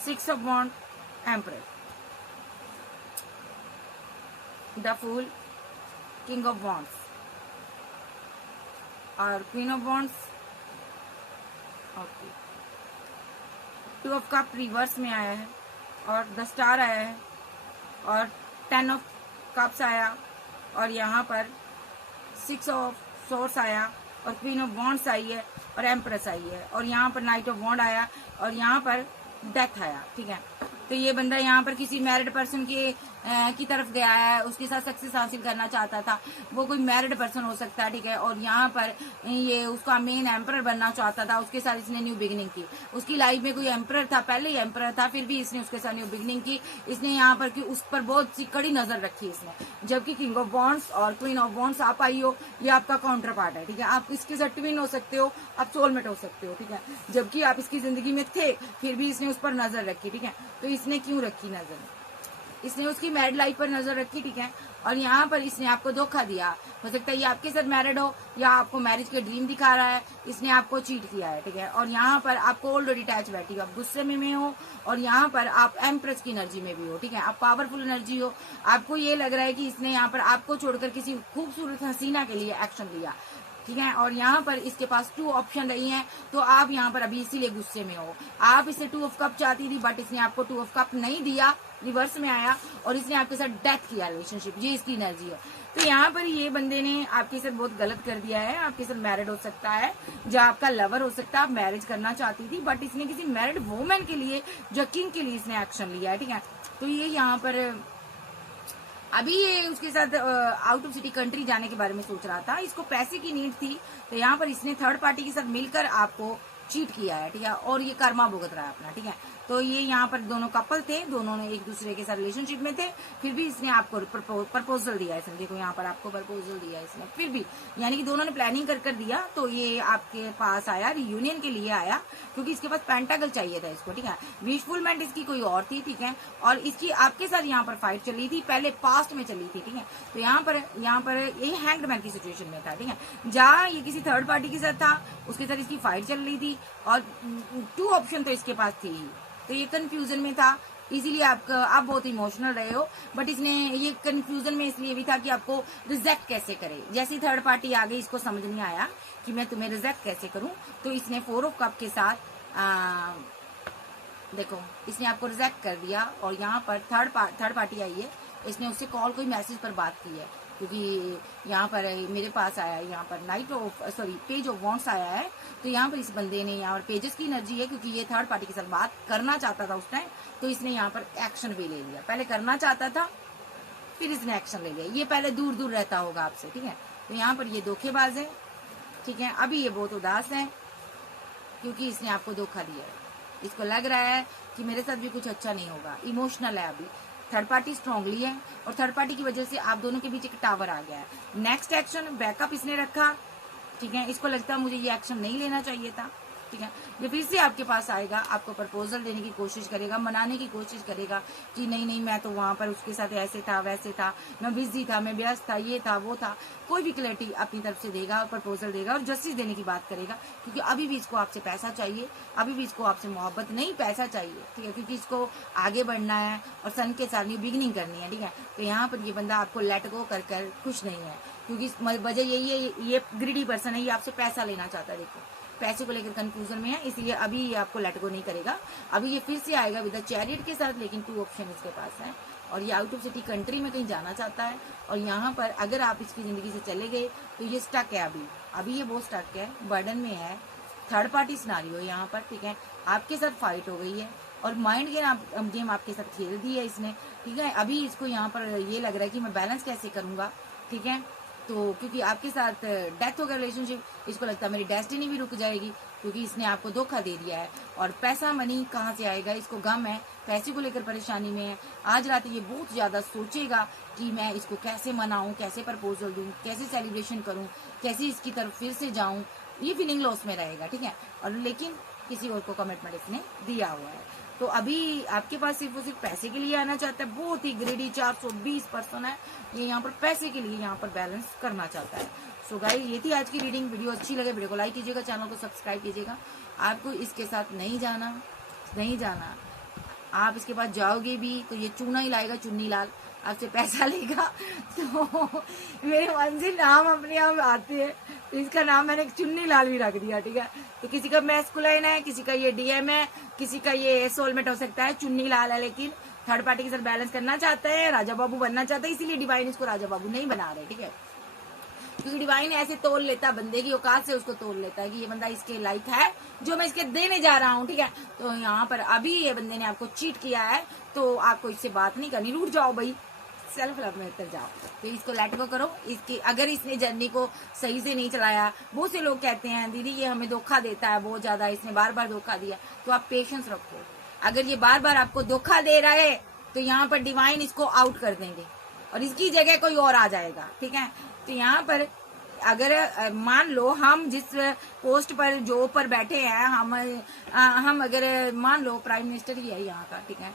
6 of wand, emperor, the fool, king of wands और queen of wands. Okay, 2 of cup reverse में आया है और द स्टार आया है और 10 ऑफ कप्स आया और यहाँ पर 6 ऑफ सोर्स आया और क्वीन ऑफ वॉन्ड्स आई है और एम्प्रेस आई है और यहाँ पर नाइट ऑफ वॉन्ड आया और यहाँ पर डेथ आया, ठीक है। तो ये बंदा यहाँ पर किसी मैरिड पर्सन की तरफ गया है, उसके साथ सक्सेस हासिल करना चाहता था, वो कोई मैरिड पर्सन हो सकता है, ठीक है। और यहाँ पर ये उसका मेन एम्परर बनना चाहता था, उसके साथ इसने न्यू बिगिनिंग की। उसकी लाइफ में कोई एम्परर था, पहले ही एम्परर था, फिर भी इसने उसके साथ न्यू बिगिनिंग की। इसने यहाँ पर कि उस पर बहुत सी कड़ी नजर रखी इसने, जबकि किंग ऑफ वॉन्ड्स और क्वीन ऑफ वॉन्ड्स आप आई हो, ये आपका काउंटर पार्ट है, ठीक है। आप इसके साथ ट्विन हो सकते हो, आप सोलमेट हो सकते हो, ठीक है। जबकि आप इसकी जिंदगी में थे, फिर भी इसने उस पर नजर रखी, ठीक है। तो इसने क्यों रखी नजर, इसने उसकी मैरिड लाइफ पर नजर रखी, ठीक है। और यहाँ पर इसने आपको धोखा दिया, हो सकता है ये आपके साथ मैरिड हो या आपको मैरिज के ड्रीम दिखा रहा है, इसने आपको चीट किया है, ठीक है। और यहाँ पर आपको ऑलरेडी अटैच बैठी हो, आप गुस्से में हो और यहाँ पर आप एम्प्रेस की एनर्जी में भी हो, ठीक है। आप पावरफुल एनर्जी हो, आपको ये लग रहा है कि इसने यहाँ पर आपको छोड़कर किसी खूबसूरत हसीना के लिए एक्शन लिया, ठीक है। और यहाँ पर इसके पास 2 ऑप्शन रही हैं, तो आप यहाँ पर अभी इसीलिए गुस्से में हो। आप इसे 2 ऑफ कप चाहती थी बट इसने आपको 2 ऑफ कप नहीं दिया, रिवर्स में आया और इसने आपके साथ डेथ किया रिलेशनशिप, ये इसकी एनर्जी है। तो यहाँ पर ये बंदे ने आपके साथ बहुत गलत कर दिया है, आपके साथ मैरिड हो सकता है, जो आपका लवर हो सकता है, आप मैरिज करना चाहती थी बट इसने किसी मैरिड वुमेन के लिए, जो किंग के लिए इसने एक्शन लिया है, ठीक है। तो ये यहाँ पर अभी ये उसके साथ आउट ऑफ सिटी कंट्री जाने के बारे में सोच रहा था, इसको पैसे की नीड थी, तो यहाँ पर इसने थर्ड पार्टी के साथ मिलकर आपको चीट किया है, ठीक है। और ये कर्मा भुगत रहा है अपना, ठीक है। तो ये यहाँ पर दोनों कपल थे, दोनों ने एक दूसरे के साथ रिलेशनशिप में थे, फिर भी इसने आपको प्रपोजल दिया है, इसने देखो यहाँ पर आपको प्रपोजल दिया है इसने, फिर भी यानी कि दोनों ने प्लानिंग कर दिया। तो ये आपके पास आया, रियूनियन के लिए आया, क्योंकि इसके पास पेंटाकल चाहिए था इसको, ठीक है। विशफुलमेंट इसकी कोई और थी, ठीक है। और इसकी आपके साथ यहाँ पर फाइट चली थी, पहले पास्ट में चली थी, ठीक है। तो यहाँ पर ये हैंग्ड मैन की सिचुएशन में था, ठीक है। जहाँ ये किसी थर्ड पार्टी के साथ था, उसके साथ इसकी फाइट चल रही थी और 2 ऑप्शन तो इसके पास थी, तो ये कंफ्यूजन में था, इसीलिए आप बहुत इमोशनल रहे हो। बट इसने ये कंफ्यूजन में इसलिए भी था कि आपको रिजेक्ट कैसे करे, जैसी थर्ड पार्टी आ गई इसको समझ नहीं आया कि मैं तुम्हें रिजेक्ट कैसे करूं, तो इसने 4 ऑफ कप के साथ देखो इसने आपको रिजेक्ट कर दिया। और यहाँ पर थर्ड पार्टी आई है, इसने उससे कॉल कोई मैसेज पर बात की है, क्योंकि यहाँ पर मेरे पास आया है, यहाँ पर पेज ऑफ वॉन्ड्स आया है। तो यहाँ पर इस बंदे ने यहाँ पर पेजेस की एनर्जी है, क्योंकि ये थर्ड पार्टी के साथ बात करना चाहता था उस टाइम, तो इसने यहाँ पर एक्शन भी ले लिया। पहले करना चाहता था, फिर इसने एक्शन ले लिया। ये पहले दूर दूर रहता होगा आपसे, ठीक है। तो यहाँ पर ये धोखेबाज है, ठीक है। अभी ये बहुत उदास है क्योंकि इसने आपको धोखा दिया है, इसको लग रहा है कि मेरे साथ भी कुछ अच्छा नहीं होगा, इमोशनल है अभी। थर्ड पार्टी स्ट्रांगली है और थर्ड पार्टी की वजह से आप दोनों के बीच एक टावर आ गया है। नेक्स्ट एक्शन बैकअप इसने रखा, ठीक है। इसको लगता है मुझे ये एक्शन नहीं लेना चाहिए था, ठीक है। ये फिर से आपके पास आएगा, आपको प्रपोजल देने की कोशिश करेगा, मनाने की कोशिश करेगा कि नहीं नहीं मैं तो वहां पर उसके साथ ऐसे था वैसे था, मैं बिजी था, मैं व्यस्त था, ये था वो था, कोई भी क्लैरिटी अपनी तरफ से देगा और प्रपोजल देगा और जस्टिस देने की बात करेगा, क्योंकि अभी भी इसको आपसे पैसा चाहिए, अभी भी इसको आपसे मोहब्बत नहीं पैसा चाहिए, ठीक है, क्योंकि इसको आगे बढ़ना है और सन के साथ न्यू बिगिनिंग करनी है, ठीक है। तो यहाँ पर ये बंदा आपको लेट गो कर कर खुश नहीं है, क्योंकि वजह यही है, ये ग्रीडी पर्सन है, ये आपसे पैसा लेना चाहता है। देखो पैसे को लेकर कंफ्यूजन में है, इसलिए अभी ये आपको लेट गो नहीं करेगा। अभी ये फिर से आएगा विद द चैरियट के साथ, लेकिन 2 ऑप्शन इसके पास है और ये आउट ऑफ सिटी कंट्री में कहीं जाना चाहता है। और यहाँ पर अगर आप इसकी जिंदगी से चले गए तो ये स्टक है, अभी ये बहुत स्टक है, बर्डन में है, थर्ड पार्टी सिनारियो है यहाँ पर, ठीक है। आपके साथ फाइट हो गई है और माइंड गेम आपके साथ खेल दी है इसने, ठीक है। अभी इसको यहाँ पर ये लग रहा है कि मैं बैलेंस कैसे करूंगा, ठीक है। तो क्योंकि आपके साथ डेथ हो गया रिलेशनशिप, इसको लगता है मेरी डेस्टिनी भी रुक जाएगी, क्योंकि इसने आपको धोखा दे दिया है। और पैसा मनी कहाँ से आएगा, इसको गम है, पैसे को लेकर परेशानी में है। आज रात ये बहुत ज्यादा सोचेगा कि मैं इसको कैसे मनाऊं, कैसे प्रपोजल दूं, कैसे सेलिब्रेशन करूं, कैसे इसकी तरफ फिर से जाऊं, ये फीलिंग लॉस में रहेगा, ठीक है। और लेकिन किसी और को कमिटमेंट इसने दिया हुआ है, तो अभी आपके पास सिर्फ और सिर्फ पैसे के लिए आना चाहता है। बहुत ही ग्रेडी 420 पर्सन है ये, यहाँ पर पैसे के लिए यहाँ पर बैलेंस करना चाहता है। सो गाइस ये थी आज की रीडिंग। वीडियो अच्छी लगे वीडियो को लाइक कीजिएगा, चैनल को सब्सक्राइब कीजिएगा। आपको इसके साथ नहीं जाना, आप इसके पास जाओगे भी तो ये चूना ही लाएगा, चुन्नी लाल आपसे पैसा लेगा। तो मेरे मन से नाम अपने आप आते हैं, तो इसका नाम मैंने चुन्नी लाल भी रख दिया, ठीक है। तो किसी का मैस्कुलाइन है, किसी का ये डीएम है, किसी का ये सोलमेट हो सकता है, चुन्नी लाल है, लेकिन थर्ड पार्टी के साथ बैलेंस करना चाहता है, राजा बाबू बनना चाहता है, इसीलिए डिवाइन इसको राजा बाबू नहीं बना रहे, ठीक है। क्योंकि डिवाइन ऐसे तोल लेता है, बंदे की औकात से उसको तोल लेता है कि ये बंदा इसके लायक है जो मैं इसके देने जा रहा हूँ, ठीक है। तो यहाँ पर अभी ये बंदे ने आपको चीट किया है, तो आपको इससे बात नहीं करनी, रूठ जाओ भाई, सेल्फ लव में उतर जाओ। तो इसको लेट गो करो। इसकी अगर इसने जर्नी को सही से नहीं चलाया, बहुत से लोग कहते हैं दीदी ये हमें धोखा देता है बहुत ज्यादा, इसने बार बार धोखा दिया, तो आप पेशेंस रखो। अगर ये बार बार आपको धोखा दे रहा है तो यहाँ पर डिवाइन इसको आउट कर देंगे और इसकी जगह कोई और आ जाएगा, ठीक है। तो यहाँ पर अगर मान लो हम जिस पोस्ट पर जॉब पर बैठे हैं, हम अगर मान लो प्राइम मिनिस्टर ही है यहाँ का, ठीक है,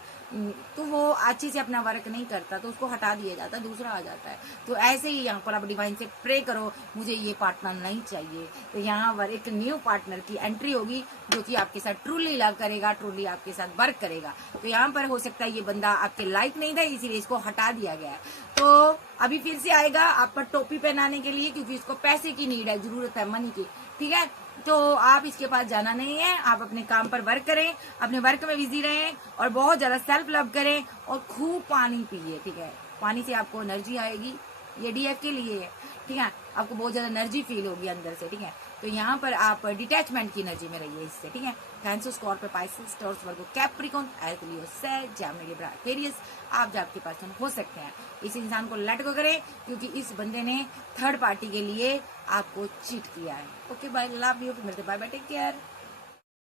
तो वो अच्छे से अपना वर्क नहीं करता तो उसको हटा दिया जाता, दूसरा आ जाता है। तो ऐसे ही यहाँ पर आप डिवाइन से प्रे करो, मुझे ये पार्टनर नहीं चाहिए। तो यहाँ पर एक न्यू पार्टनर की एंट्री होगी जो कि आपके साथ ट्रूली लव करेगा, ट्रूली आपके साथ वर्क करेगा। तो यहाँ पर हो सकता है ये बंदा आपके लायक नहीं था, इसीलिए इसको हटा दिया गया है। तो अभी फिर से आएगा आप पर टोपी पहनाने के लिए, क्योंकि इसको पैसे की नीड है, जरूरत है मनी की, ठीक है। तो आप इसके पास जाना नहीं है, आप अपने काम पर वर्क करें, अपने वर्क में बिजी रहें और बहुत ज्यादा सेल्फ लव करें और खूब पानी पिए, ठीक है। पानी से आपको एनर्जी आएगी, ये डीएफ के लिए है, ठीक है। आपको बहुत ज्यादा एनर्जी फील होगी अंदर से, ठीक है। तो यहाँ पर आप डिटैचमेंट की एनर्जी में रहिए इससे, ठीक है। कैंसर, स्कॉर्पियो, पाइसेस, टॉरस, वर्गो, कैप्रिकॉन, एर्थ, लियो, सैज, जेमिनी, लिब्रा, एक्वेरियस, आप जो आपके पर्सन हो सकते हैं। इस इंसान को लेट गो करें, क्योंकि इस बंदे ने थर्ड पार्टी के लिए आपको चीट किया है। ओके बाय, लव यू, मिलते बाय बाय, टेक केयर।